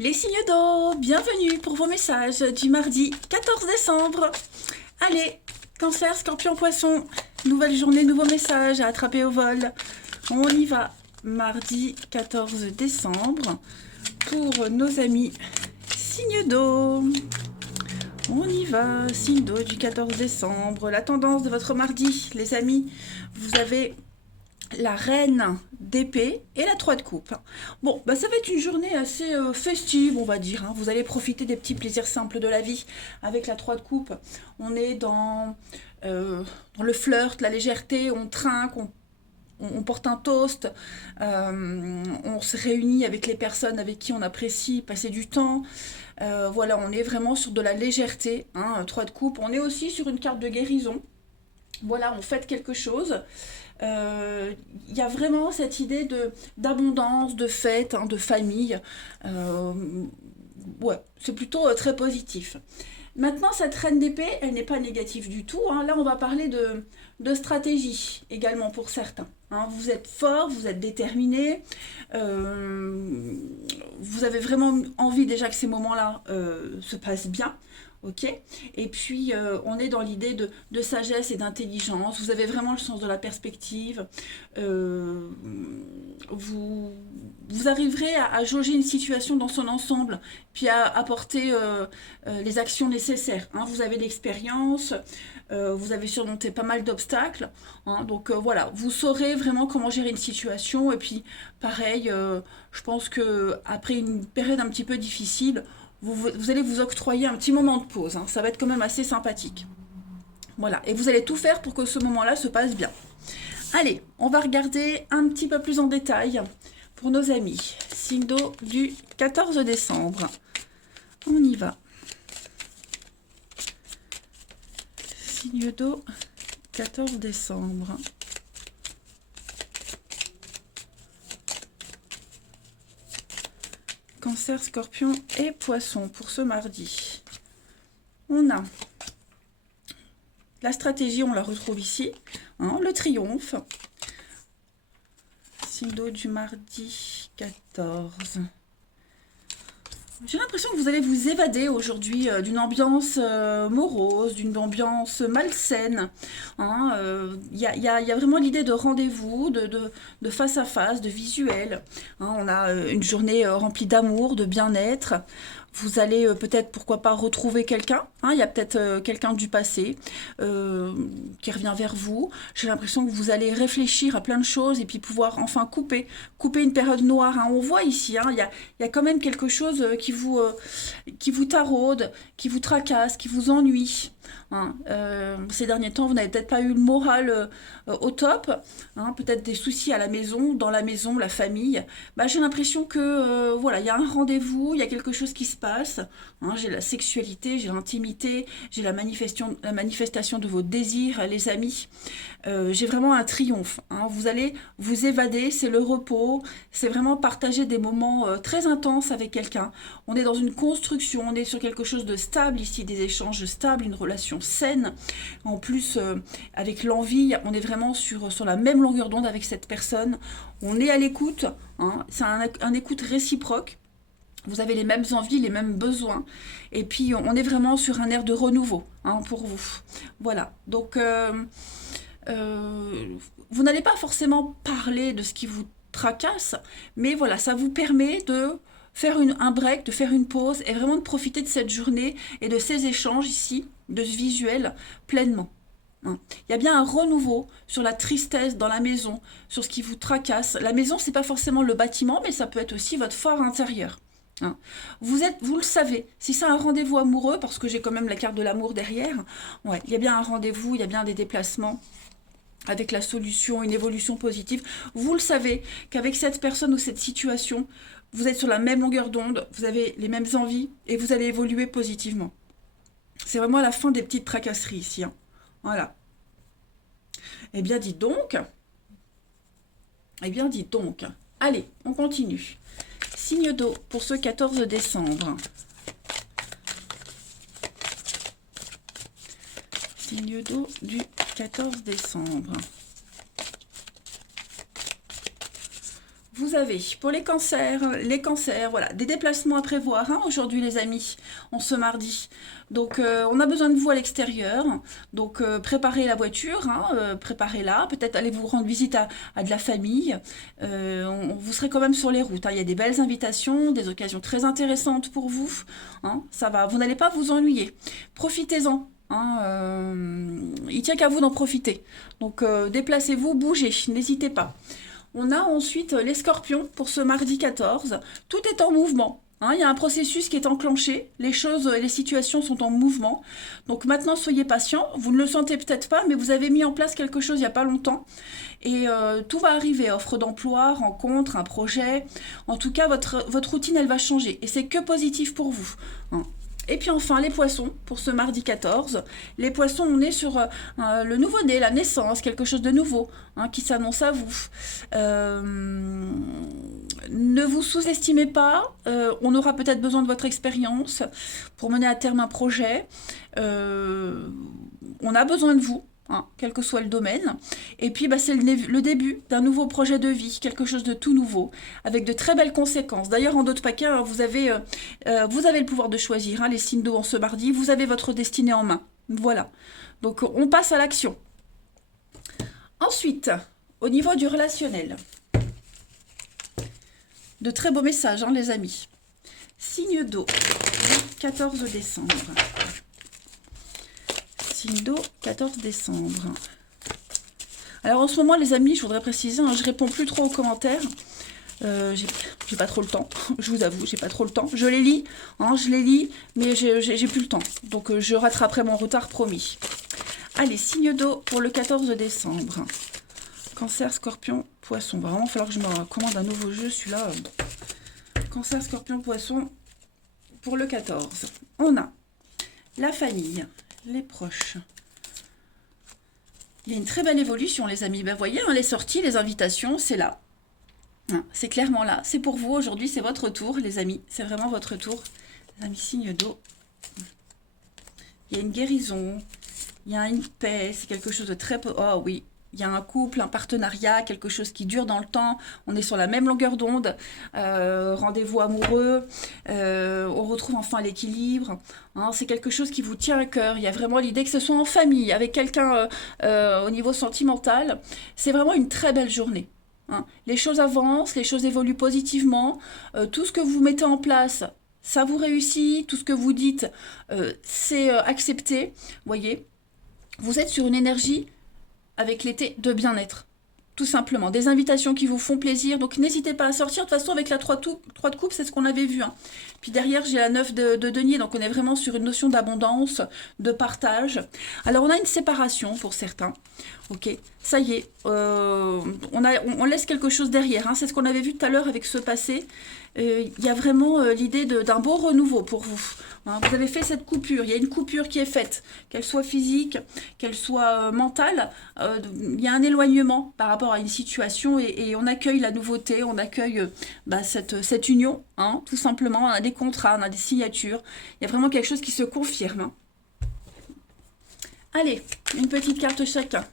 Les signes d'eau, bienvenue pour vos messages du mardi 14 décembre. Allez, Cancer, Scorpion, Poisson, nouvelle journée, nouveau message à attraper au vol. On y va, mardi 14 décembre, pour nos amis signes d'eau. On y va, signe d'eau du 14 décembre. La tendance de votre mardi, les amis, vous avez la reine d'épée et la 3 de coupe. Bon, bah ça va être une journée assez festive, on va dire. Hein. Vous allez profiter des petits plaisirs simples de la vie avec la 3 de coupe. On est dans le flirt, la légèreté, on trinque, on porte un toast, on se réunit avec les personnes avec qui on apprécie passer du temps. Voilà, on est vraiment sur de la légèreté, hein, 3 de coupe. On est aussi sur une carte de guérison. Voilà, on fête quelque chose. Il y a vraiment cette idée d'abondance, de fête, hein, de famille. Euh, ouais, c'est plutôt très positif. Maintenant, cette reine d'épée, elle n'est pas négative du tout. Hein. Là, on va parler de stratégie également pour certains. Hein. Vous êtes fort, vous êtes déterminé, vous avez vraiment envie déjà que ces moments-là se passent bien. Ok. Et puis, on est dans l'idée de sagesse et d'intelligence. Vous avez vraiment le sens de la perspective. Euh, vous arriverez à jauger une situation dans son ensemble, puis à apporter les actions nécessaires. Hein. Vous avez l'expérience, vous avez surmonté pas mal d'obstacles. Hein. Donc voilà, vous saurez vraiment comment gérer une situation. Et puis, pareil, je pense que après une période un petit peu difficile, vous allez vous octroyer un petit moment de pause. Hein. Ça va être quand même assez sympathique. Voilà. Et vous allez tout faire pour que ce moment-là se passe bien. Allez, on va regarder un petit peu plus en détail pour nos amis. Signe d'eau du 14 décembre. On y va. Signe d'eau 14 décembre. Cancer, Scorpion et Poisson pour ce mardi. On a la stratégie, on la retrouve ici. Hein, le triomphe. Signe d'eau du mardi 14. J'ai l'impression que vous allez vous évader aujourd'hui d'une ambiance morose, d'une ambiance malsaine. Hein, y a vraiment l'idée de rendez-vous, de face à face, de visuel. Hein, on a une journée remplie d'amour, de bien-être. Vous allez peut-être, pourquoi pas, retrouver quelqu'un. Hein, il y a peut-être quelqu'un du passé qui revient vers vous. J'ai l'impression que vous allez réfléchir à plein de choses et puis pouvoir enfin couper une période noire. Hein. On voit ici, hein, il y a quand même quelque chose qui vous taraude, qui vous tracasse, qui vous ennuie. Hein. Ces derniers temps, vous n'avez peut-être pas eu le moral au top. Hein, peut-être des soucis à la maison, dans la maison, la famille. Bah, j'ai l'impression que voilà, il y a un rendez-vous, il y a quelque chose qui se passe. Hein, j'ai la sexualité, j'ai l'intimité, j'ai la manifestation de vos désirs, les amis. J'ai vraiment un triomphe. Hein. Vous allez vous évader, c'est le repos, c'est vraiment partager des moments très intenses avec quelqu'un. On est dans une construction, on est sur quelque chose de stable ici, des échanges stables, une relation saine. En plus, avec l'envie, on est vraiment sur la même longueur d'onde avec cette personne. On est à l'écoute, hein. C'est un écoute réciproque. Vous avez les mêmes envies, les mêmes besoins. Et puis, on est vraiment sur un air de renouveau, hein, pour vous. Voilà. Donc, vous n'allez pas forcément parler de ce qui vous tracasse, mais voilà, ça vous permet de faire un break, de faire une pause et vraiment de profiter de cette journée et de ces échanges ici, de ce visuel pleinement. Hein. Il y a bien un renouveau sur la tristesse dans la maison, sur ce qui vous tracasse. La maison, c'est pas forcément le bâtiment, mais ça peut être aussi votre fort intérieur. Hein. Vous le savez, si c'est un rendez-vous amoureux, parce que j'ai quand même la carte de l'amour derrière, ouais, il y a bien un rendez-vous, il y a bien des déplacements avec la solution, une évolution positive. Vous le savez qu'avec cette personne ou cette situation, vous êtes sur la même longueur d'onde, vous avez les mêmes envies et vous allez évoluer positivement. C'est vraiment à la fin des petites tracasseries ici. Hein. Voilà. Eh bien, dites donc. Eh bien, dites donc. Allez, on continue. Signe d'eau pour ce 14 décembre. Signe d'eau du 14 décembre. Vous avez, pour les cancers, voilà, des déplacements à prévoir hein, aujourd'hui les amis, en ce mardi. Donc on a besoin de vous à l'extérieur, donc préparez la voiture, hein, préparez-la, peut-être allez vous rendre visite à de la famille. Vous serez quand même sur les routes, hein. Il y a des belles invitations, des occasions très intéressantes pour vous, hein, ça va, vous n'allez pas vous ennuyer. Profitez-en. Hein, il tient qu'à vous d'en profiter. Donc déplacez-vous, bougez, n'hésitez pas. On a ensuite les scorpions pour ce mardi 14. Tout est en mouvement. Hein, il y a un processus qui est enclenché. Les choses et les situations sont en mouvement. Donc maintenant, soyez patients. Vous ne le sentez peut-être pas, mais vous avez mis en place quelque chose il n'y a pas longtemps. Et tout va arriver. Offre d'emploi, rencontre, un projet. En tout cas, votre routine, elle va changer. Et c'est que positif pour vous. Hein. Et puis enfin, les poissons, pour ce mardi 14. Les poissons, on est sur le nouveau-né, la naissance, quelque chose de nouveau hein, qui s'annonce à vous. Ne vous sous-estimez pas, on aura peut-être besoin de votre expérience pour mener à terme un projet. On a besoin de vous. Hein, quel que soit le domaine. Et puis, bah, c'est le début d'un nouveau projet de vie, quelque chose de tout nouveau, avec de très belles conséquences. D'ailleurs, en d'autres paquets, hein, vous avez le pouvoir de choisir, hein, les signes d'eau en ce mardi, vous avez votre destinée en main. Voilà. Donc, on passe à l'action. Ensuite, au niveau du relationnel, de très beaux messages, hein, les amis. Signe d'eau, 14 décembre. Signe d'eau, 14 décembre. Alors en ce moment les amis, je voudrais préciser, hein, je réponds plus trop aux commentaires. J'ai pas trop le temps, je vous avoue, j'ai pas trop le temps. Je les lis, hein, mais j'ai plus le temps. Donc je rattraperai mon retard promis. Allez, signe d'eau pour le 14 décembre. Cancer, scorpion, poisson. Va vraiment falloir que je me commande un nouveau jeu, celui-là. Cancer, scorpion, poisson pour le 14. On a la famille. Les proches. Il y a une très belle évolution, les amis. Ben, voyez, hein, les sorties, les invitations, c'est là. Hein, c'est clairement là. C'est pour vous aujourd'hui, c'est votre tour, les amis. C'est vraiment votre tour. Les amis, signe d'eau. Il y a une guérison. Il y a une paix. C'est quelque chose de très... Oh oui. Il y a un couple, un partenariat, quelque chose qui dure dans le temps. On est sur la même longueur d'onde. Rendez-vous amoureux. On retrouve enfin l'équilibre. Hein, c'est quelque chose qui vous tient à cœur. Il y a vraiment l'idée que ce soit en famille, avec quelqu'un au niveau sentimental. C'est vraiment une très belle journée. Hein. Les choses avancent, les choses évoluent positivement. Tout ce que vous mettez en place, ça vous réussit. Tout ce que vous dites, c'est accepté. Voyez, vous êtes sur une énergie avec l'été de bien-être, tout simplement. Des invitations qui vous font plaisir, donc n'hésitez pas à sortir. De toute façon, avec la 3 de coupe, c'est ce qu'on avait vu. Hein. Puis derrière, j'ai la 9 de denier, donc on est vraiment sur une notion d'abondance, de partage. Alors, on a une séparation pour certains. Ok, ça y est, on laisse quelque chose derrière. Hein. C'est ce qu'on avait vu tout à l'heure avec ce passé. Il y a vraiment l'idée d'un beau renouveau pour vous. Hein. Vous avez fait cette coupure, il y a une coupure qui est faite, qu'elle soit physique, qu'elle soit mentale. Il y a un éloignement par rapport à une situation et on accueille la nouveauté, on accueille cette union, hein, tout simplement. On a des contrats, on a des signatures. Il y a vraiment quelque chose qui se confirme. Hein. Allez, une petite carte chacun.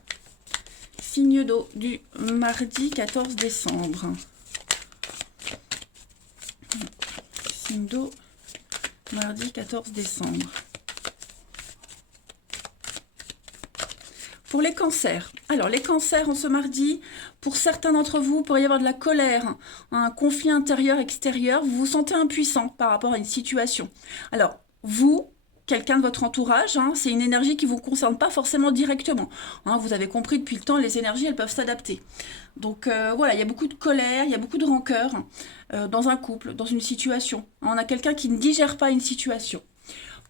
Signe d'eau du mardi 14 décembre. Signe d'eau, mardi 14 décembre. Pour les cancers. Alors, les cancers en ce mardi, pour certains d'entre vous, il pourrait y avoir de la colère, un conflit intérieur-extérieur. Vous vous sentez impuissant par rapport à une situation. Alors, vous, quelqu'un de votre entourage, hein, c'est une énergie qui ne vous concerne pas forcément directement. Hein, vous avez compris depuis le temps, les énergies, elles peuvent s'adapter. Donc voilà, il y a beaucoup de colère, il y a beaucoup de rancœur dans un couple, dans une situation. On a quelqu'un qui ne digère pas une situation.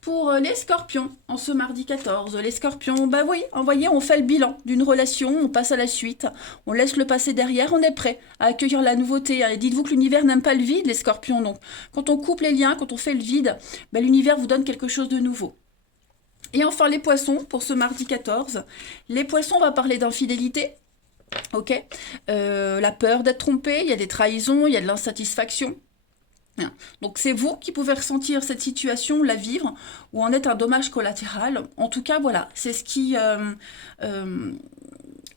Pour les scorpions, en ce mardi 14, les scorpions, bah oui, voyez, on fait le bilan d'une relation, on passe à la suite, on laisse le passé derrière, on est prêt à accueillir la nouveauté. Et dites-vous que l'univers n'aime pas le vide, les scorpions, donc quand on coupe les liens, quand on fait le vide, bah, l'univers vous donne quelque chose de nouveau. Et enfin les poissons, pour ce mardi 14, les poissons, on va parler d'infidélité. Ok, la peur d'être trompé, il y a des trahisons, il y a de l'insatisfaction. Donc c'est vous qui pouvez ressentir cette situation, la vivre, ou en être un dommage collatéral. En tout cas, voilà, c'est ce qui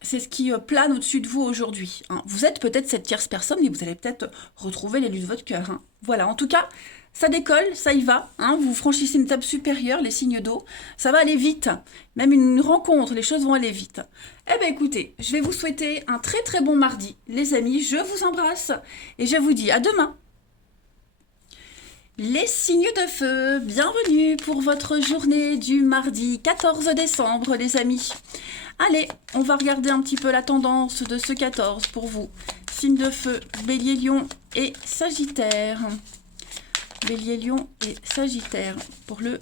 c'est ce qui plane au-dessus de vous aujourd'hui, hein. Vous êtes peut-être cette tierce personne, mais vous allez peut-être retrouver l'élu de votre cœur, hein. Voilà, en tout cas, ça décolle, ça y va, hein. Vous franchissez une étape supérieure, les signes d'eau. Ça va aller vite. Même une rencontre, les choses vont aller vite. Eh bien écoutez, je vais vous souhaiter un très très bon mardi. Les amis, je vous embrasse et je vous dis à demain. Les signes de feu, bienvenue pour votre journée du mardi 14 décembre, les amis. Allez, on va regarder un petit peu la tendance de ce 14 pour vous. Signes de feu, Bélier, Lion et Sagittaire. Bélier, Lion et Sagittaire pour le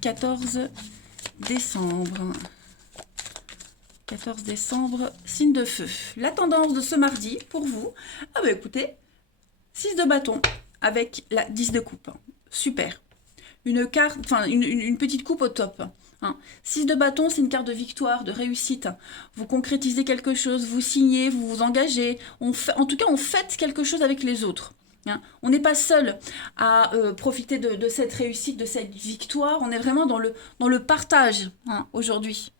14 décembre. 14 décembre, signe de feu. La tendance de ce mardi pour vous, ah bah écoutez, 6 de bâton avec la 10 de coupe. Super. Une carte, enfin une petite coupe au top. Hein. 6 de bâton, c'est une carte de victoire, de réussite. Vous concrétisez quelque chose, vous signez, vous vous engagez. En tout cas, on fête quelque chose avec les autres. Hein. On n'est pas seul à profiter de cette réussite, de cette victoire. On est vraiment dans le partage, hein, aujourd'hui.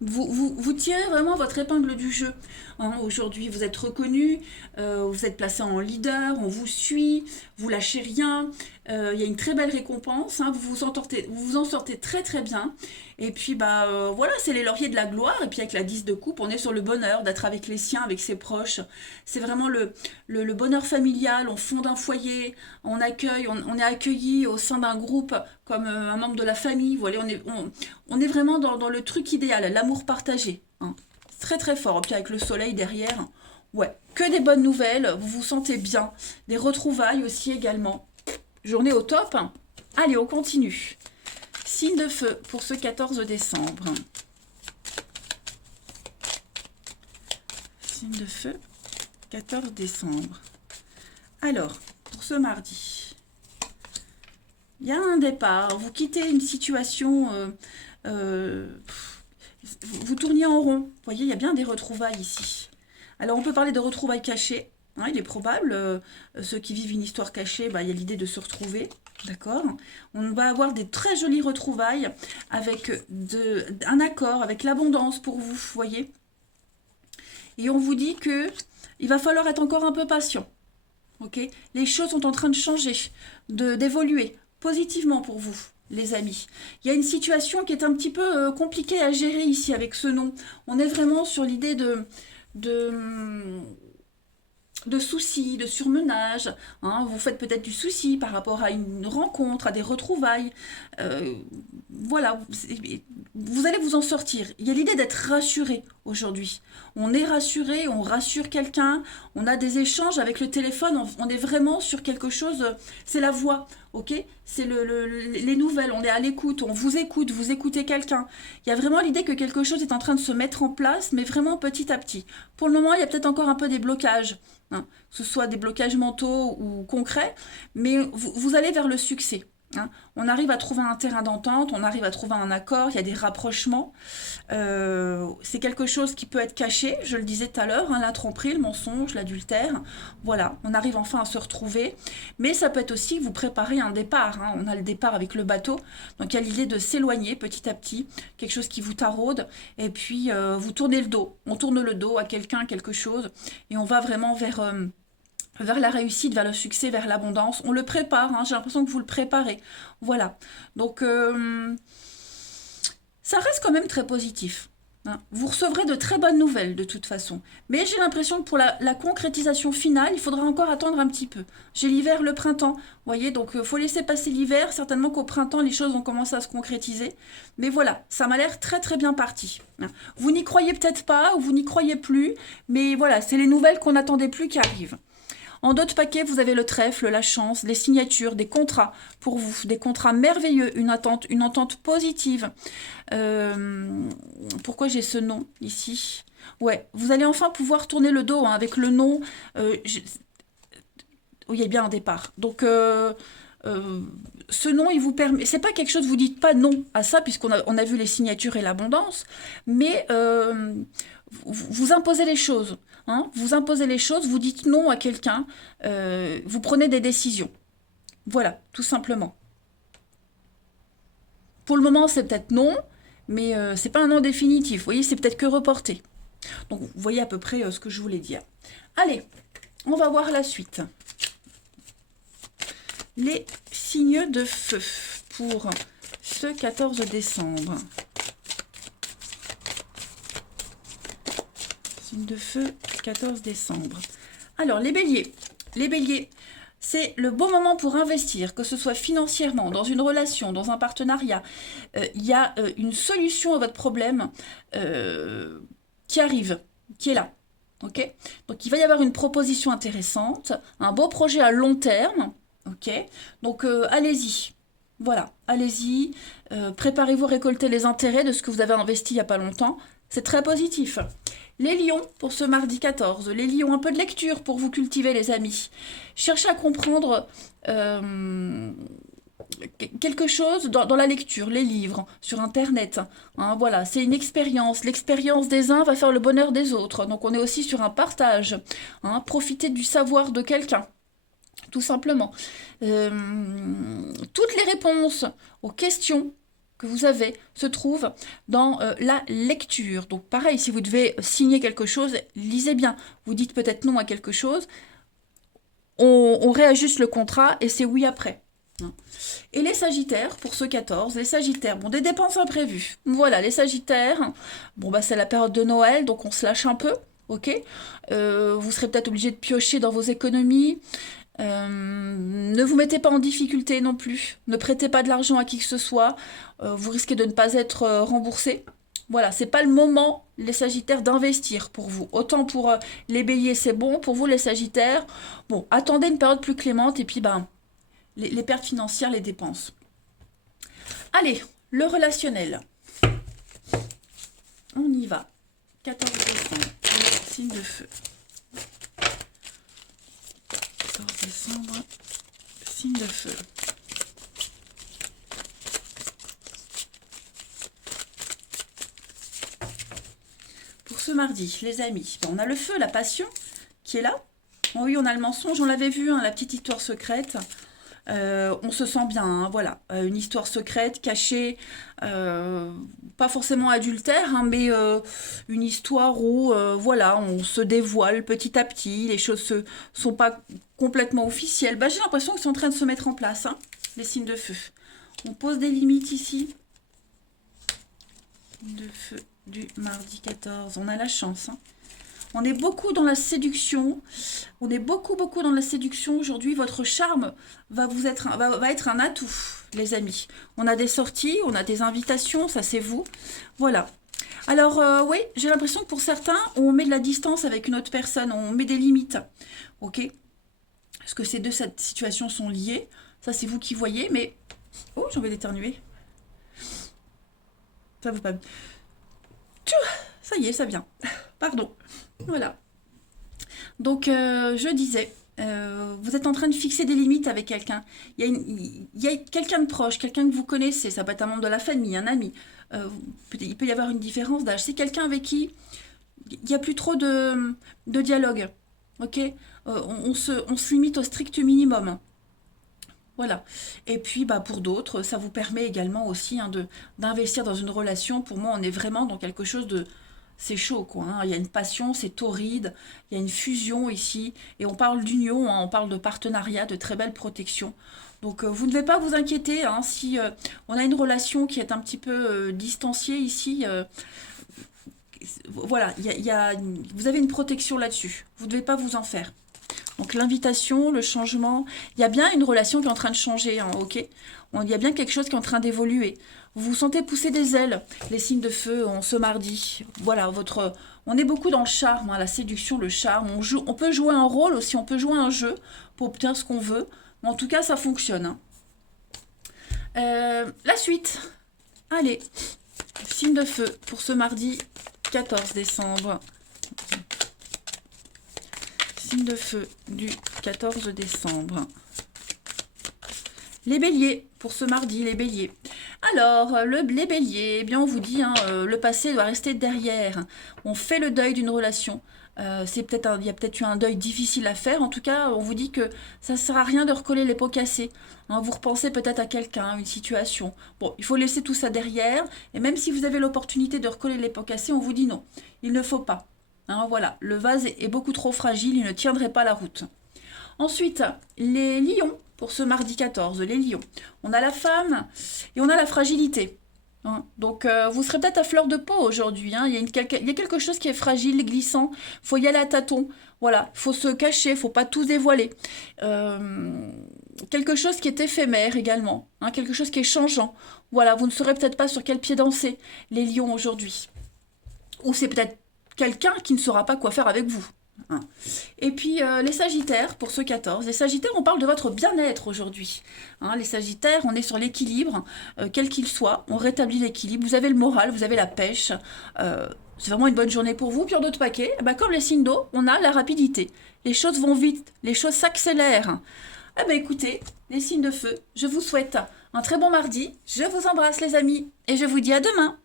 Vous tirez vraiment votre épingle du jeu, hein. Aujourd'hui, vous êtes reconnu, vous êtes placé en leader, on vous suit, vous lâchez rien. Il y a une très belle récompense, hein. Vous vous en sortez très très bien. Et puis voilà, c'est les lauriers de la gloire. Et puis avec la 10 de coupe, on est sur le bonheur d'être avec les siens, avec ses proches. C'est vraiment le bonheur familial. On fonde un foyer, on accueille, on est accueilli au sein d'un groupe comme un membre de la famille. Voilà, on est vraiment dans le truc idéal, l'amour partagé, hein. Très très fort. Et puis avec le soleil derrière, ouais, que des bonnes nouvelles. Vous vous sentez bien. Des retrouvailles aussi également. Journée au top. Allez, on continue. Signe de feu pour ce 14 décembre. Signe de feu, 14 décembre. Alors, pour ce mardi, il y a un départ. Vous quittez une situation, vous tourniez en rond. Vous voyez, il y a bien des retrouvailles ici. Alors, on peut parler de retrouvailles cachées. Hein, il est probable, ceux qui vivent une histoire cachée, il y a l'idée de se retrouver. D'accord. On va avoir des très jolies retrouvailles avec un accord, avec l'abondance pour vous, voyez. Et on vous dit que il va falloir être encore un peu patient. Ok. Les choses sont en train de changer, d'évoluer positivement pour vous, les amis. Il y a une situation qui est un petit peu compliquée à gérer ici avec ce nom. On est vraiment sur l'idée de soucis, de surmenage, hein. Vous faites peut-être du souci par rapport à une rencontre, à des retrouvailles. Voilà, vous allez vous en sortir. Il y a l'idée d'être rassuré aujourd'hui. On est rassuré, on rassure quelqu'un, on a des échanges avec le téléphone, on est vraiment sur quelque chose, c'est la voix, ok. C'est les nouvelles, on est à l'écoute, on vous écoute, vous écoutez quelqu'un. Il y a vraiment l'idée que quelque chose est en train de se mettre en place, mais vraiment petit à petit. Pour le moment, il y a peut-être encore un peu des blocages, hein, que ce soit des blocages mentaux ou concrets, mais vous allez vers le succès. Hein. On arrive à trouver un terrain d'entente, on arrive à trouver un accord, il y a des rapprochements. C'est quelque chose qui peut être caché, je le disais tout à l'heure, hein, la tromperie, le mensonge, l'adultère. Voilà, on arrive enfin à se retrouver. Mais ça peut être aussi vous préparer un départ. Hein. On a le départ avec le bateau, donc il y a l'idée de s'éloigner petit à petit, quelque chose qui vous taraude, et puis vous tournez le dos. On tourne le dos à quelqu'un, quelque chose, et on va vraiment vers la réussite, vers le succès, vers l'abondance. On le prépare, hein, j'ai l'impression que vous le préparez. Voilà. Donc, ça reste quand même très positif. Hein. Vous recevrez de très bonnes nouvelles de toute façon. Mais j'ai l'impression que pour la concrétisation finale, il faudra encore attendre un petit peu. J'ai l'hiver, le printemps. Vous voyez, donc il faut laisser passer l'hiver. Certainement qu'au printemps, les choses vont commencer à se concrétiser. Mais voilà, ça m'a l'air très très bien parti. Hein. Vous n'y croyez peut-être pas ou vous n'y croyez plus. Mais voilà, c'est les nouvelles qu'on n'attendait plus qui arrivent. En d'autres paquets, vous avez le trèfle, la chance, les signatures, des contrats pour vous, des contrats merveilleux, une entente positive. Pourquoi j'ai ce nom ici? Ouais, vous allez enfin pouvoir tourner le dos, hein, avec le nom. Oui, il y a bien un départ. Donc, ce nom, il vous permet. C'est pas quelque chose, vous dites pas non à ça, on a vu les signatures et l'abondance, mais vous imposez les choses. Hein, vous imposez les choses, vous dites non à quelqu'un, vous prenez des décisions. Voilà, tout simplement. Pour le moment, c'est peut-être non, mais c'est pas un non définitif. Vous voyez, c'est peut-être que reporté. Donc, vous voyez à peu près ce que je voulais dire. Allez, on va voir la suite. Les signes de feu pour ce 14 décembre. Signe de feu, 14 décembre. Alors, les béliers. Les béliers, c'est le bon moment pour investir, que ce soit financièrement, dans une relation, dans un partenariat. Il y a une solution à votre problème qui arrive, qui est là. Ok, donc, il va y avoir une proposition intéressante, un beau projet à long terme. Ok, donc allez-y. Voilà, allez-y. Préparez-vous à récolter les intérêts de ce que vous avez investi il n'y a pas longtemps. C'est très positif. Les lions, pour ce mardi 14. Les lions, un peu de lecture pour vous cultiver, les amis. Cherchez à comprendre quelque chose dans la lecture, les livres, sur Internet. Hein, voilà, c'est une expérience. L'expérience des uns va faire le bonheur des autres. Donc on est aussi sur un partage. Hein, profitez du savoir de quelqu'un. Tout simplement. Toutes les réponses aux questions que vous avez se trouvent dans la lecture. Donc pareil, si vous devez signer quelque chose, lisez bien. Vous dites peut-être non à quelque chose, on réajuste le contrat et c'est oui après. Et les sagittaires, pour ce 14, les sagittaires, bon, des dépenses imprévues. Voilà, les sagittaires, bon, bah c'est la période de Noël, donc on se lâche un peu, ok. Vous serez peut-être obligé de piocher dans vos économies. Ne vous mettez pas en difficulté non plus. Ne prêtez pas de l'argent à qui que ce soit. Vous risquez de ne pas être remboursé. Voilà, c'est pas le moment, les sagittaires, d'investir pour vous. Autant pour les béliers, c'est bon. Pour vous, les sagittaires, bon, attendez une période plus clémente et puis, ben, les pertes financières, les dépenses. Allez, le relationnel. On y va. 14 décembre, signe de feu. 14 décembre, signe de feu. Pour ce mardi, les amis, on a le feu, la passion qui est là. Oh oui, on a le mensonge, on l'avait vu, hein, la petite histoire secrète. On se sent bien, hein, voilà, une histoire secrète, cachée, pas forcément adultère, hein, mais une histoire où, voilà, on se dévoile petit à petit, les choses ne sont pas complètement officielles. Bah, j'ai l'impression qu'ils sont en train de se mettre en place, hein, les signes de feu. On pose des limites ici. Signe de feu du mardi 14, on a la chance, hein. On est beaucoup dans la séduction. On est beaucoup dans la séduction aujourd'hui. Votre charme va être un atout, les amis. On a des sorties, on a des invitations, ça c'est vous. Voilà. Alors, oui, j'ai l'impression que pour certains, on met de la distance avec une autre personne. On met des limites. Ok. Est-ce que ces deux situations sont liées? Ça, c'est vous qui voyez, mais... Oh, j'ai envie d'éternuer. Ça vous pas... Ça y est, ça vient. Pardon. Voilà. Donc, je disais, vous êtes en train de fixer des limites avec quelqu'un. Il y a quelqu'un de proche, quelqu'un que vous connaissez. Ça peut être un membre de la famille, un ami. Il peut y avoir une différence d'âge. C'est quelqu'un avec qui il n'y a plus trop de dialogue. Ok, on se limite au strict minimum. Voilà. Et puis, bah, pour d'autres, ça vous permet également aussi, hein, d'investir dans une relation. Pour moi, on est vraiment dans quelque chose de... C'est chaud, quoi, hein. Il y a une passion, c'est torride. Il y a une fusion ici. Et on parle d'union, hein, on parle de partenariat, de très belle protection. Donc, vous ne devez pas vous inquiéter, hein, si on a une relation qui est un petit peu distanciée ici. Voilà, vous avez une protection là-dessus. Vous ne devez pas vous en faire. Donc l'invitation, le changement, il y a bien une relation qui est en train de changer, hein, ok. Il y a bien quelque chose qui est en train d'évoluer. Vous vous sentez pousser des ailes, les signes de feu en ce mardi. Voilà, on est beaucoup dans le charme, hein, la séduction, le charme. On peut jouer un rôle aussi, on peut jouer un jeu pour obtenir ce qu'on veut. Mais en tout cas, ça fonctionne, hein. La suite. Allez, signe de feu pour ce mardi 14 décembre. Signe de feu du 14 décembre. Les béliers, pour ce mardi, les béliers. Alors, les béliers, eh bien on vous dit, hein, le passé doit rester derrière. On fait le deuil d'une relation. Il y a peut-être eu un deuil difficile à faire. En tout cas, on vous dit que ça ne sert à rien de recoller les pots cassés. Hein, vous repensez peut-être à quelqu'un, une situation. Bon, il faut laisser tout ça derrière. Et même si vous avez l'opportunité de recoller les pots cassés, on vous dit non. Il ne faut pas. Hein, voilà, le vase est beaucoup trop fragile, il ne tiendrait pas la route. Ensuite, les lions, pour ce mardi 14, les lions. On a la femme et on a la fragilité. Hein. Donc, vous serez peut-être à fleur de peau aujourd'hui. Hein. Il y a quelque chose qui est fragile, glissant. Il faut y aller à tâtons. Voilà, il faut se cacher, il ne faut pas tout dévoiler. Quelque chose qui est éphémère également. Hein. Quelque chose qui est changeant. Voilà, vous ne saurez peut-être pas sur quel pied danser, les lions, aujourd'hui. Ou c'est peut-être quelqu'un qui ne saura pas quoi faire avec vous. Hein. Et puis les Sagittaires, pour ceux 14. Les Sagittaires, on parle de votre bien-être aujourd'hui. Hein, les Sagittaires, on est sur l'équilibre, quel qu'il soit. On rétablit l'équilibre. Vous avez le moral, vous avez la pêche. C'est vraiment une bonne journée pour vous. Puis en d'autres paquets, bah, comme les signes d'eau, on a la rapidité. Les choses vont vite, les choses s'accélèrent. Eh ben écoutez, les signes de feu, je vous souhaite un très bon mardi. Je vous embrasse les amis et je vous dis à demain.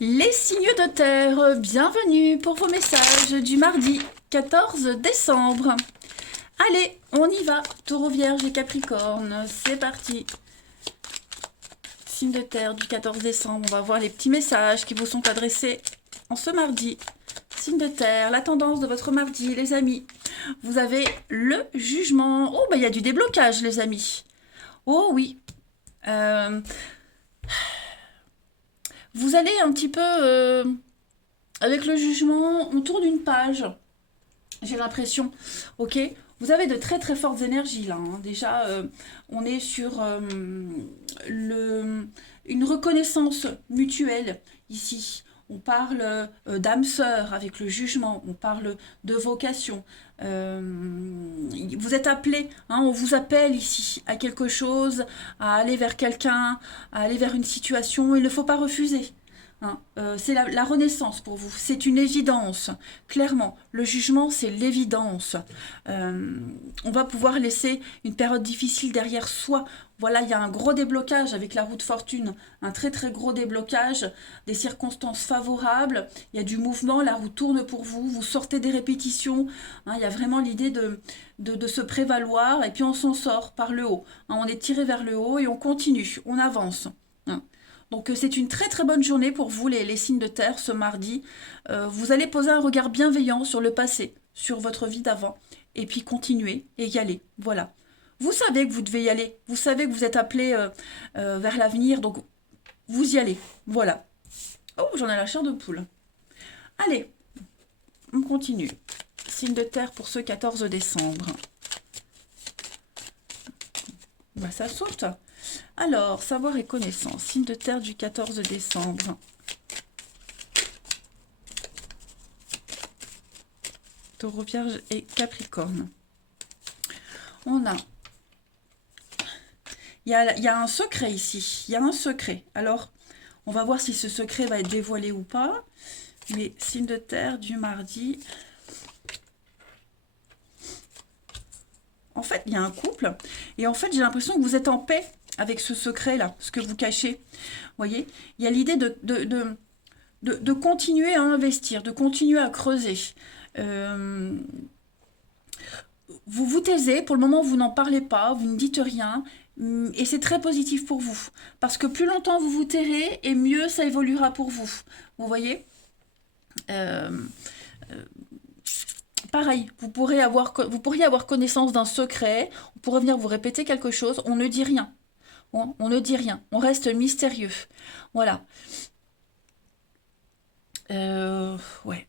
Les signes de terre, bienvenue pour vos messages du mardi 14 décembre. Allez, on y va, Taureau, Vierge et Capricorne, c'est parti. Signe de terre du 14 décembre, on va voir les petits messages qui vous sont adressés en ce mardi. Signe de terre, la tendance de votre mardi, les amis. Vous avez le jugement. Oh, bah il y a du déblocage, les amis. Oh oui. Vous allez un petit peu, avec le jugement, on tourne une page, j'ai l'impression, ok? Vous avez de très très fortes énergies là, hein. Déjà, on est sur une reconnaissance mutuelle ici. On parle d'âme sœur avec le jugement, on parle de vocation. Vous êtes appelé, hein, on vous appelle ici à quelque chose, à aller vers quelqu'un, à aller vers une situation. Il ne faut pas refuser. Hein. C'est la renaissance pour vous, c'est une évidence, clairement. Le jugement, c'est l'évidence. On va pouvoir laisser une période difficile derrière soi. Voilà, il y a un gros déblocage avec la roue de fortune, un très très gros déblocage, des circonstances favorables, il y a du mouvement, la roue tourne pour vous, vous sortez des répétitions, hein, il y a vraiment l'idée de se prévaloir et puis on s'en sort par le haut. Hein, on est tiré vers le haut et on continue, on avance. Hein. Donc c'est une très très bonne journée pour vous les signes de terre ce mardi. Vous allez poser un regard bienveillant sur le passé, sur votre vie d'avant, et puis continuer et y aller. Voilà. Vous savez que vous devez y aller. Vous savez que vous êtes appelé vers l'avenir, donc vous y allez. Voilà. Oh, j'en ai la chair de poule. Allez, on continue. Signe de terre pour ce 14 décembre. Bah, ça saute. Alors, savoir et connaissance. Signe de terre du 14 décembre. Taureau, Vierge et Capricorne. On a... Il y a un secret ici. Il y a un secret. Alors, on va voir si ce secret va être dévoilé ou pas. Mais signe de terre du mardi... En fait, il y a un couple. Et en fait, j'ai l'impression que vous êtes en paix avec ce secret-là, ce que vous cachez. Vous voyez, il y a l'idée de continuer à investir, de continuer à creuser. Vous vous taisez, pour le moment, vous n'en parlez pas, vous ne dites rien. Et c'est très positif pour vous. Parce que plus longtemps vous vous tairez, et mieux ça évoluera pour vous. Vous voyez pareil, vous pourriez avoir connaissance d'un secret, on pourrait venir vous répéter quelque chose, on ne dit rien. On ne dit rien, on reste mystérieux. Voilà. Ouais.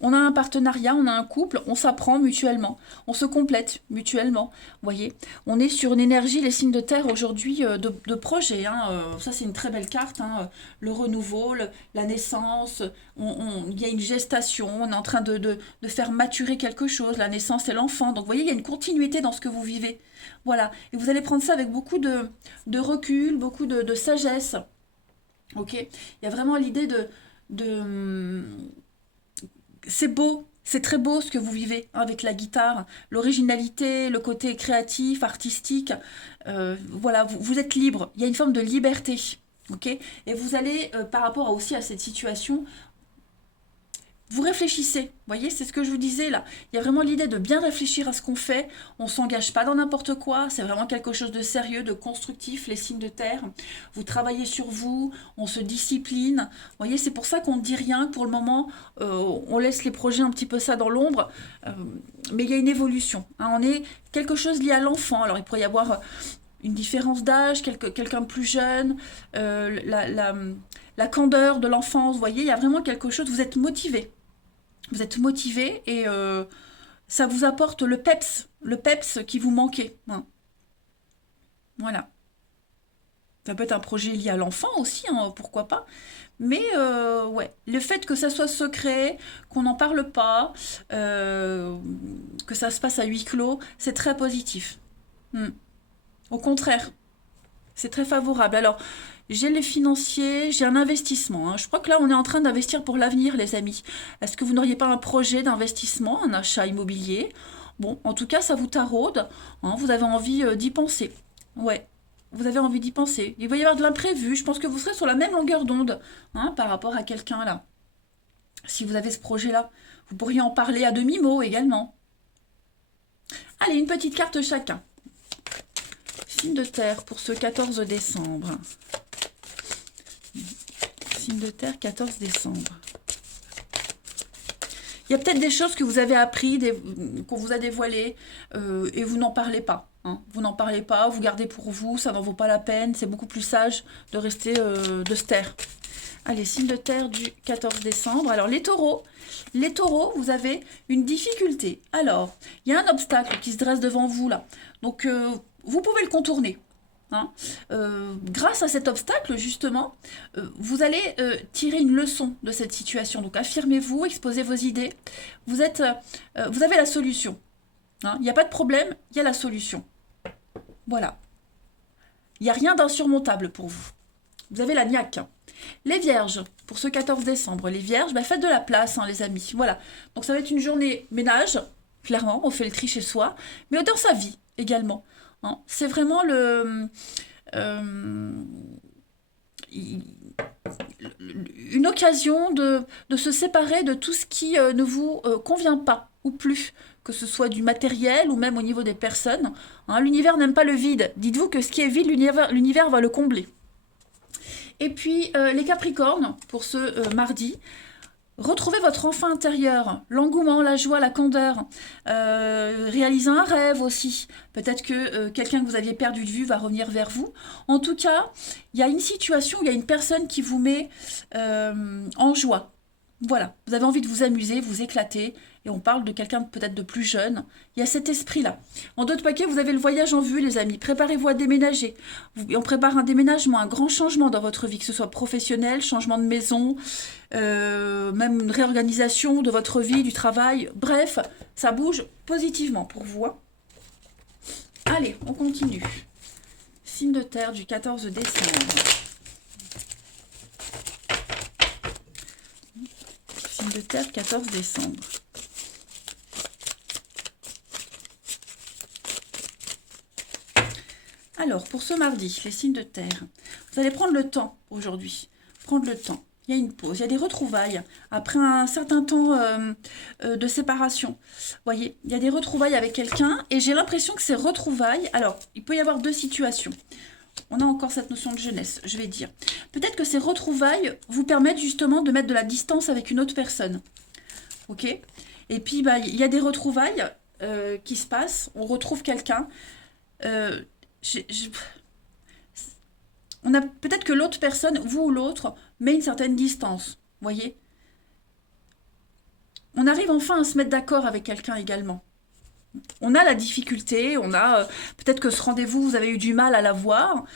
On a un partenariat, on a un couple, on s'apprend mutuellement, on se complète mutuellement, vous voyez. On est sur une énergie, les signes de terre aujourd'hui, de projet. Hein, ça, c'est une très belle carte, hein, le renouveau, la naissance, il y a une gestation, on est en train de faire maturer quelque chose, la naissance et l'enfant. Donc, vous voyez, il y a une continuité dans ce que vous vivez. Voilà, et vous allez prendre ça avec beaucoup de recul, beaucoup de sagesse. Ok, il y a vraiment l'idée c'est beau, c'est très beau ce que vous vivez hein, avec la guitare, l'originalité, le côté créatif, artistique. Voilà, vous êtes libre, il y a une forme de liberté. Ok, et vous allez, par rapport aussi à cette situation, Vous réfléchissez, vous voyez, c'est ce que je vous disais là. Il y a vraiment l'idée de bien réfléchir à ce qu'on fait. On ne s'engage pas dans n'importe quoi. C'est vraiment quelque chose de sérieux, de constructif, les signes de terre. Vous travaillez sur vous, on se discipline. Vous voyez, c'est pour ça qu'on ne dit rien. Pour le moment, on laisse les projets un petit peu ça dans l'ombre. Mais il y a une évolution, hein. On est quelque chose lié à l'enfant. Alors il pourrait y avoir une différence d'âge, quelqu'un de plus jeune, la candeur de l'enfance. Vous voyez, il y a vraiment quelque chose. Vous êtes motivé. Vous êtes motivé et ça vous apporte le peps qui vous manquait, hein. Voilà. Ça peut être un projet lié à l'enfant aussi, hein, pourquoi pas. Mais ouais, le fait que ça soit secret, qu'on n'en parle pas, que ça se passe à huis clos, c'est très positif. Hmm. Au contraire, c'est très favorable. Alors, j'ai les financiers, j'ai un investissement, hein. Je crois que là, on est en train d'investir pour l'avenir, les amis. Est-ce que vous n'auriez pas un projet d'investissement, un achat immobilier? Bon, en tout cas, ça vous taraude, hein, vous avez envie d'y penser. Ouais, vous avez envie d'y penser. Il va y avoir de l'imprévu. Je pense que vous serez sur la même longueur d'onde, hein, par rapport à quelqu'un là. Si vous avez ce projet-là, vous pourriez en parler à demi-mot également. Allez, une petite carte chacun. Signe de terre pour ce 14 décembre. Signe de terre, 14 décembre. Il y a peut-être des choses que vous avez appris, qu'on vous a dévoilées, et vous n'en parlez pas, hein. Vous n'en parlez pas, vous gardez pour vous, ça n'en vaut pas la peine. C'est beaucoup plus sage de rester, de se taire. Allez, signe de terre du 14 décembre. Alors, les taureaux, vous avez une difficulté. Alors, il y a un obstacle qui se dresse devant vous, là. Donc, vous pouvez le contourner, hein. Grâce à cet obstacle, justement, vous allez tirer une leçon de cette situation. Donc, affirmez-vous, exposez vos idées. Vous avez la solution, hein. Il n'y a pas de problème, il y a la solution. Voilà. Il n'y a rien d'insurmontable pour vous. Vous avez la niaque. Les vierges, pour ce 14 décembre, les vierges, bah, faites de la place, hein, les amis. Voilà. Donc, ça va être une journée ménage, clairement, on fait le tri chez soi, mais dans sa vie également, hein. C'est vraiment une occasion de se séparer de tout ce qui ne vous convient pas ou plus, que ce soit du matériel ou même au niveau des personnes, hein. L'univers n'aime pas le vide. Dites-vous que ce qui est vide, l'univers va le combler. Et puis les Capricornes, pour ce mardi, retrouvez votre enfant intérieur, l'engouement, la joie, la candeur, réalisez un rêve aussi. Peut-être que quelqu'un que vous aviez perdu de vue va revenir vers vous. En tout cas, il y a une situation, il y a une personne qui vous met en joie. Voilà, vous avez envie de vous amuser, vous éclater, et on parle de quelqu'un peut-être de plus jeune. Il y a cet esprit-là. En d'autres paquets, vous avez le voyage en vue, les amis. Préparez-vous à déménager. On prépare un déménagement, un grand changement dans votre vie, que ce soit professionnel, changement de maison, même une réorganisation de votre vie, du travail. Bref, ça bouge positivement pour vous, hein. Allez, on continue. Signe de terre du 14 décembre. Signe de terre, 14 décembre. Alors, pour ce mardi, les signes de terre, vous allez prendre le temps aujourd'hui. Prendre le temps. Il y a une pause, il y a des retrouvailles. Après un certain temps de séparation, vous voyez, il y a des retrouvailles avec quelqu'un. Et j'ai l'impression que ces retrouvailles... Alors, il peut y avoir deux situations. On a encore cette notion de jeunesse, je vais dire. Peut-être que ces retrouvailles vous permettent justement de mettre de la distance avec une autre personne. Ok? Et puis, bah, il y a des retrouvailles qui se passent. On retrouve quelqu'un. On a peut-être que l'autre personne, vous ou l'autre, met une certaine distance. Voyez? On arrive enfin à se mettre d'accord avec quelqu'un également. On a la difficulté, on a peut-être que ce rendez-vous, vous avez eu du mal à l'avoir.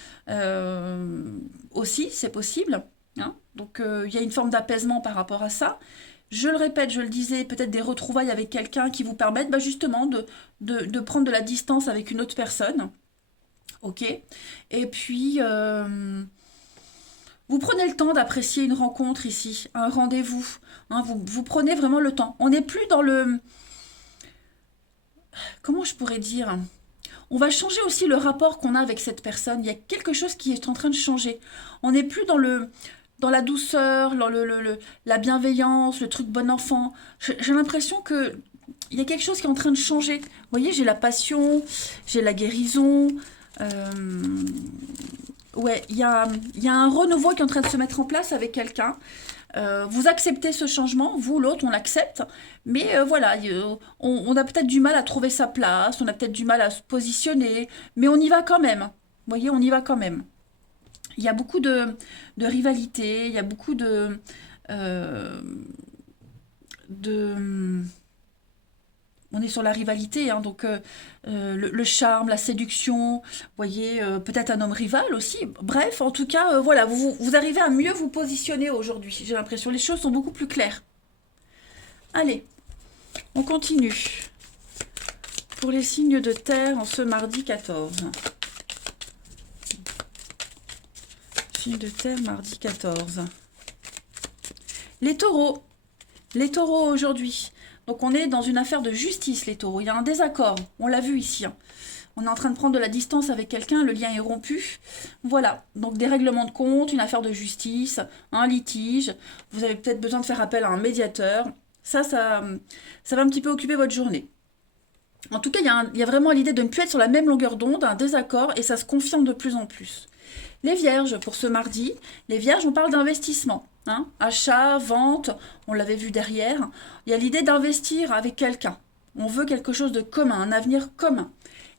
Aussi, c'est possible, hein. Donc, il y a une forme d'apaisement par rapport à ça. Je le répète, je le disais, peut-être des retrouvailles avec quelqu'un qui vous permettent justement de prendre de la distance avec une autre personne. Ok? Et puis, vous prenez le temps d'apprécier une rencontre ici, un rendez-vous, hein. Vous prenez vraiment le temps. On n'est plus dans le... Comment je pourrais dire? On va changer aussi le rapport qu'on a avec cette personne. Il y a quelque chose qui est en train de changer. On n'est plus dans dans la douceur, dans la bienveillance, le truc bon enfant. J'ai l'impression que il y a quelque chose qui est en train de changer. Vous voyez, j'ai la passion, j'ai la guérison. euh, ouais, il y a un renouveau qui est en train de se mettre en place avec quelqu'un. Vous acceptez ce changement, vous, l'autre, on l'accepte, mais voilà, on a peut-être du mal à trouver sa place, on a peut-être du mal à se positionner, mais on y va quand même. Vous voyez, on y va quand même. Il y a beaucoup de rivalité, il y a beaucoup euh, de, on est sur la rivalité, hein, donc le charme, la séduction, vous voyez, peut-être un homme rival aussi. Bref, en tout cas, voilà, vous arrivez à mieux vous positionner aujourd'hui. J'ai l'impression les choses sont beaucoup plus claires. Allez, on continue. Pour les signes de terre en ce mardi 14. Signes de terre, mardi 14. Les taureaux. Les taureaux aujourd'hui. Donc on est dans une affaire de justice, les taureaux. Il y a un désaccord, on l'a vu ici, hein. On est en train de prendre de la distance avec quelqu'un, le lien est rompu. Voilà, donc des règlements de compte, une affaire de justice, un litige. Vous avez peut-être besoin de faire appel à un médiateur. Ça va un petit peu occuper votre journée. En tout cas, il y a vraiment l'idée de ne plus être sur la même longueur d'onde, un désaccord, et ça se confirme de plus en plus. Les vierges, pour ce mardi, les vierges, on parle d'investissement. Hein, achat, vente, on l'avait vu derrière. Il y a l'idée d'investir avec quelqu'un. On veut quelque chose de commun, un avenir commun.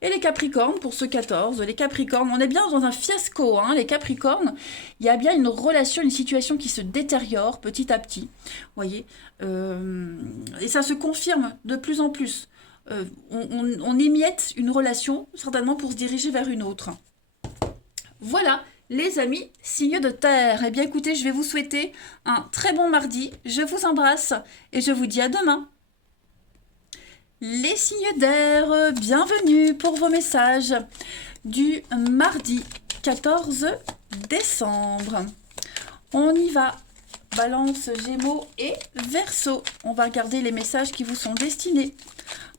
Et les capricornes, pour ce 14, les capricornes, on est bien dans un fiasco, hein, les capricornes, il y a bien une relation, une situation qui se détériore petit à petit, vous voyez, et ça se confirme de plus en plus. On émiette une relation, certainement pour se diriger vers une autre. Voilà, les amis, signes de terre. Eh bien écoutez, je vais vous souhaiter un très bon mardi. Je vous embrasse et je vous dis à demain. Les signes d'air, bienvenue pour vos messages du mardi 14 décembre. On y va. Balance, Gémeaux et Verseau. On va regarder les messages qui vous sont destinés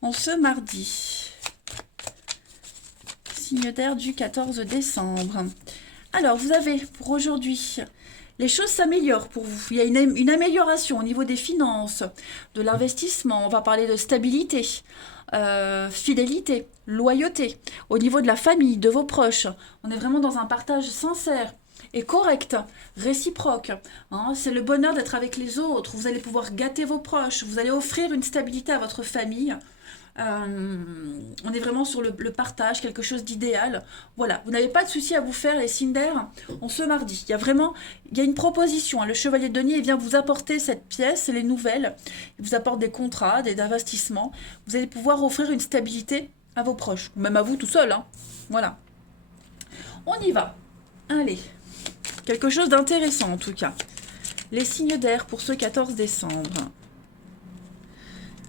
en ce mardi. Signe d'air du 14 décembre. Alors, vous avez pour aujourd'hui, les choses s'améliorent pour vous. Il y a une amélioration au niveau des finances, de l'investissement. On va parler de stabilité, fidélité, loyauté. Au niveau de la famille, de vos proches, on est vraiment dans un partage sincère et correct, réciproque. Hein. C'est le bonheur d'être avec les autres. Vous allez pouvoir gâter vos proches. Vous allez offrir une stabilité à votre famille. On est vraiment sur le partage, quelque chose d'idéal. Voilà, vous n'avez pas de souci à vous faire, les signes d'air, en ce mardi. Il y a une proposition, hein. Le chevalier de denier vient vous apporter cette pièce, les nouvelles. Il vous apporte des contrats, des investissements. Vous allez pouvoir offrir une stabilité à vos proches, ou même à vous tout seul, hein. Voilà. On y va. Allez, quelque chose d'intéressant en tout cas. Les signes d'air pour ce 14 décembre.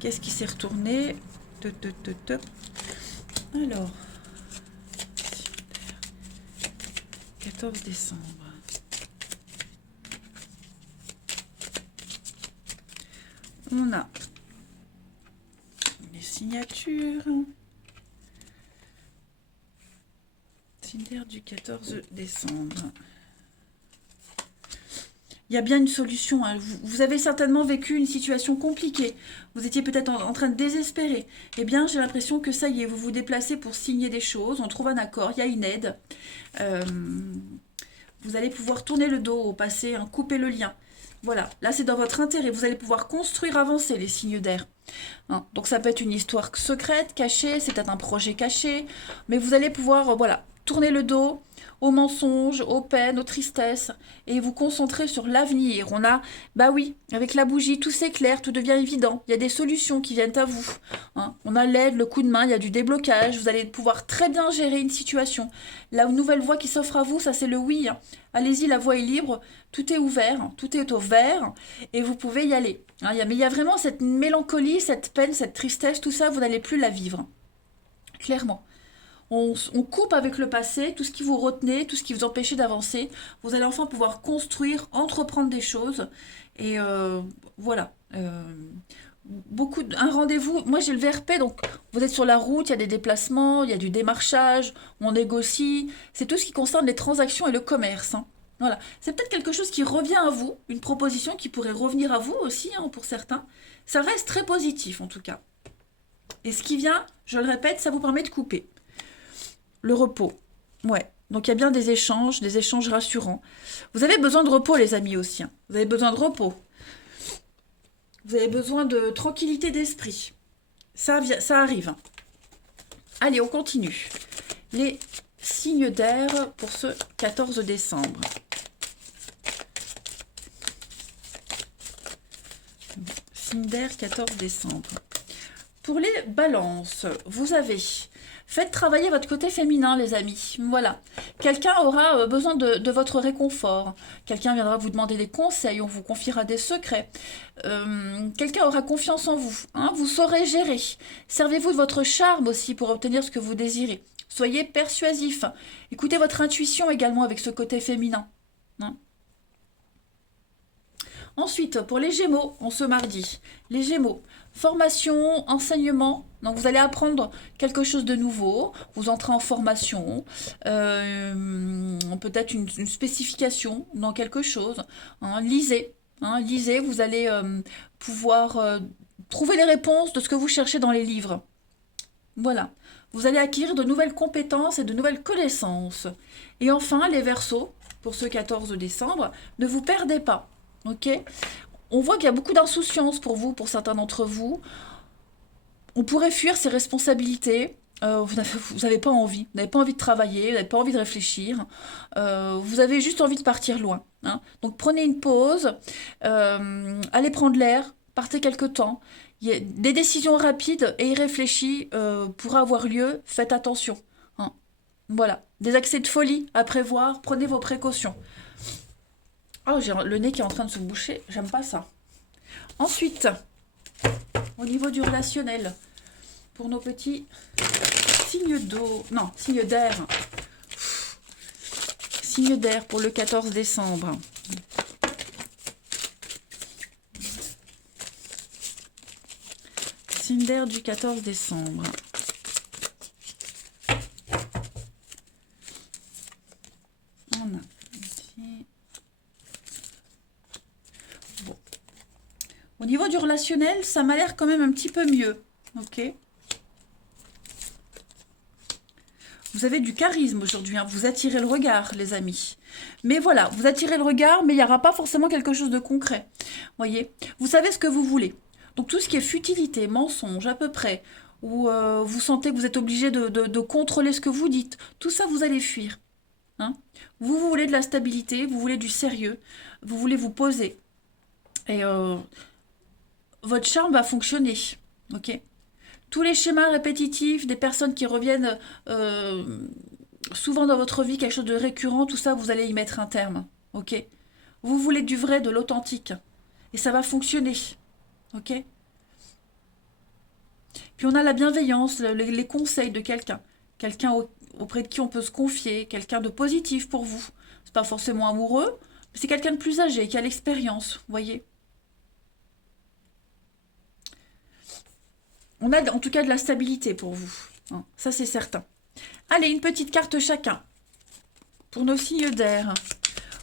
Qu'est-ce qui s'est retourné ? Alors, 14 décembre. On a les signatures. Signature du 14 décembre. Il y a bien une solution, hein. Vous avez certainement vécu une situation compliquée. Vous étiez peut-être en train de désespérer. Eh bien, j'ai l'impression que ça y est, vous vous déplacez pour signer des choses. On trouve un accord, il y a une aide. Vous allez pouvoir tourner le dos au passé, hein, couper le lien. Voilà, là c'est dans votre intérêt. Vous allez pouvoir construire, avancer les signes d'air. Hein, donc ça peut être une histoire secrète, cachée, c'est peut-être un projet caché. Mais vous allez pouvoir, voilà, tourner le dos aux mensonges, aux peines, aux tristesses, et vous concentrer sur l'avenir. On a, bah oui, avec la bougie, tout s'éclaire, tout devient évident. Il y a des solutions qui viennent à vous. Hein. On a l'aide, le coup de main, il y a du déblocage. Vous allez pouvoir très bien gérer une situation. La nouvelle voie qui s'offre à vous, ça c'est le oui. Hein. Allez-y, la voie est libre, tout est ouvert, tout est au vert, et vous pouvez y aller. Hein, mais il y a vraiment cette mélancolie, cette peine, cette tristesse, tout ça, vous n'allez plus la vivre. Clairement. On coupe avec le passé, tout ce qui vous retenait, tout ce qui vous empêchait d'avancer. Vous allez enfin pouvoir construire, entreprendre des choses. Et voilà. Un rendez-vous. Moi, j'ai le VRP, donc vous êtes sur la route, il y a des déplacements, il y a du démarchage, on négocie. C'est tout ce qui concerne les transactions et le commerce. Hein. Voilà. C'est peut-être quelque chose qui revient à vous, une proposition qui pourrait revenir à vous aussi, hein, pour certains. Ça reste très positif, en tout cas. Et ce qui vient, je le répète, ça vous permet de couper. Le repos. Ouais. Donc, il y a bien des échanges rassurants. Vous avez besoin de repos, les amis, aussi, hein. Vous avez besoin de repos. Vous avez besoin de tranquillité d'esprit. Ça arrive, hein. Allez, on continue. Les signes d'air pour ce 14 décembre. Signe d'air, 14 décembre. Pour les balances, vous avez... Faites travailler votre côté féminin, les amis. Voilà. Quelqu'un aura besoin de votre réconfort. Quelqu'un viendra vous demander des conseils. On vous confiera des secrets. Quelqu'un aura confiance en vous, hein. Vous saurez gérer. Servez-vous de votre charme aussi pour obtenir ce que vous désirez. Soyez persuasif. Écoutez votre intuition également avec ce côté féminin, hein. Ensuite, pour les Gémeaux, en ce mardi, les Gémeaux, formation, enseignement. Donc, vous allez apprendre quelque chose de nouveau. Vous entrez en formation, peut-être une spécification dans quelque chose, hein. Lisez, hein, lisez. Vous allez pouvoir trouver les réponses de ce que vous cherchez dans les livres. Voilà. Vous allez acquérir de nouvelles compétences et de nouvelles connaissances. Et enfin, les Verseaux, pour ce 14 décembre, ne vous perdez pas. Ok, on voit qu'il y a beaucoup d'insouciance pour vous, pour certains d'entre vous. On pourrait fuir ses responsabilités. Vous n'avez pas envie. Vous n'avez pas envie de travailler, vous n'avez pas envie de réfléchir. Vous avez juste envie de partir loin, hein. Donc prenez une pause, allez prendre l'air, partez quelque temps. Des décisions rapides et irréfléchies pourraient avoir lieu. Faites attention, hein. Voilà, des accès de folie à prévoir. Prenez vos précautions. Oh, j'ai le nez qui est en train de se boucher. J'aime pas ça. Ensuite, au niveau du relationnel, pour nos petits signes d'eau... Non, signes d'air. Signes d'air pour le 14 décembre. Signe d'air du 14 décembre. On a... Au niveau du relationnel, ça m'a l'air quand même un petit peu mieux. Ok. Vous avez du charisme aujourd'hui, hein. Vous attirez le regard, les amis. Mais voilà, vous attirez le regard, mais il n'y aura pas forcément quelque chose de concret. Voyez, vous savez ce que vous voulez. Donc tout ce qui est futilité, mensonge à peu près, ou vous sentez que vous êtes obligé de contrôler ce que vous dites, tout ça, vous allez fuir, hein. Vous voulez de la stabilité, vous voulez du sérieux, vous voulez vous poser. Et... votre charme va fonctionner, ok. Tous les schémas répétitifs, des personnes qui reviennent souvent dans votre vie, quelque chose de récurrent, tout ça, vous allez y mettre un terme, ok. Vous voulez du vrai, de l'authentique, et ça va fonctionner, ok. Puis on a la bienveillance, les conseils de quelqu'un, auprès de qui on peut se confier, quelqu'un de positif pour vous. C'est pas forcément amoureux, mais c'est quelqu'un de plus âgé, qui a l'expérience, vous voyez. On a en tout cas de la stabilité pour vous, hein. Ça c'est certain. Allez, une petite carte chacun. Pour nos signes d'air.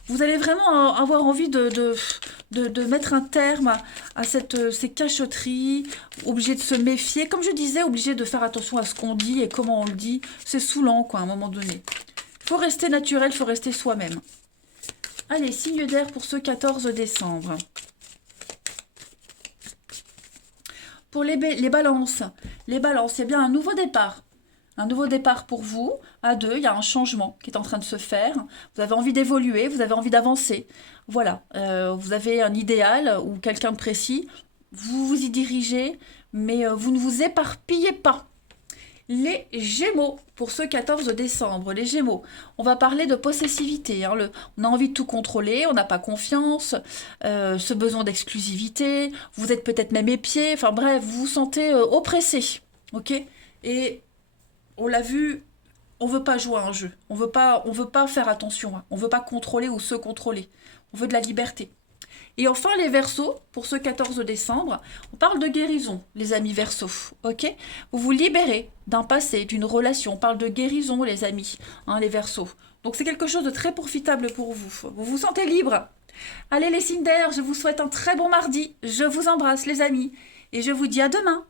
Vous allez vraiment avoir envie de mettre un terme à ces cachotteries, obligé de se méfier. Comme je disais, obligé de faire attention à ce qu'on dit et comment on le dit. C'est saoulant, quoi, à un moment donné. Il faut rester naturel, il faut rester soi-même. Allez, signe d'air pour ce 14 décembre. Pour les balances, il y a bien un nouveau départ. Un nouveau départ pour vous, à deux, il y a un changement qui est en train de se faire. Vous avez envie d'évoluer, vous avez envie d'avancer. Voilà, vous avez un idéal ou quelqu'un de précis. Vous vous y dirigez, mais vous ne vous éparpillez pas. Les Gémeaux, pour ce 14 décembre, les Gémeaux, on va parler de possessivité, hein, on a envie de tout contrôler, on n'a pas confiance, ce besoin d'exclusivité, vous êtes peut-être même épié, enfin bref, vous vous sentez oppressé, ok. Et on l'a vu, on veut pas jouer à un jeu, on veut pas faire attention, hein, on veut pas contrôler ou se contrôler, on veut de la liberté. Et enfin, les Verseaux, pour ce 14 décembre, on parle de guérison, les amis Verseaux, ok? Vous vous libérez d'un passé, d'une relation, on parle de guérison, les amis, hein, les Verseaux. Donc c'est quelque chose de très profitable pour vous. Vous vous sentez libre. Allez les signes d'air, je vous souhaite un très bon mardi. Je vous embrasse, les amis, et je vous dis à demain.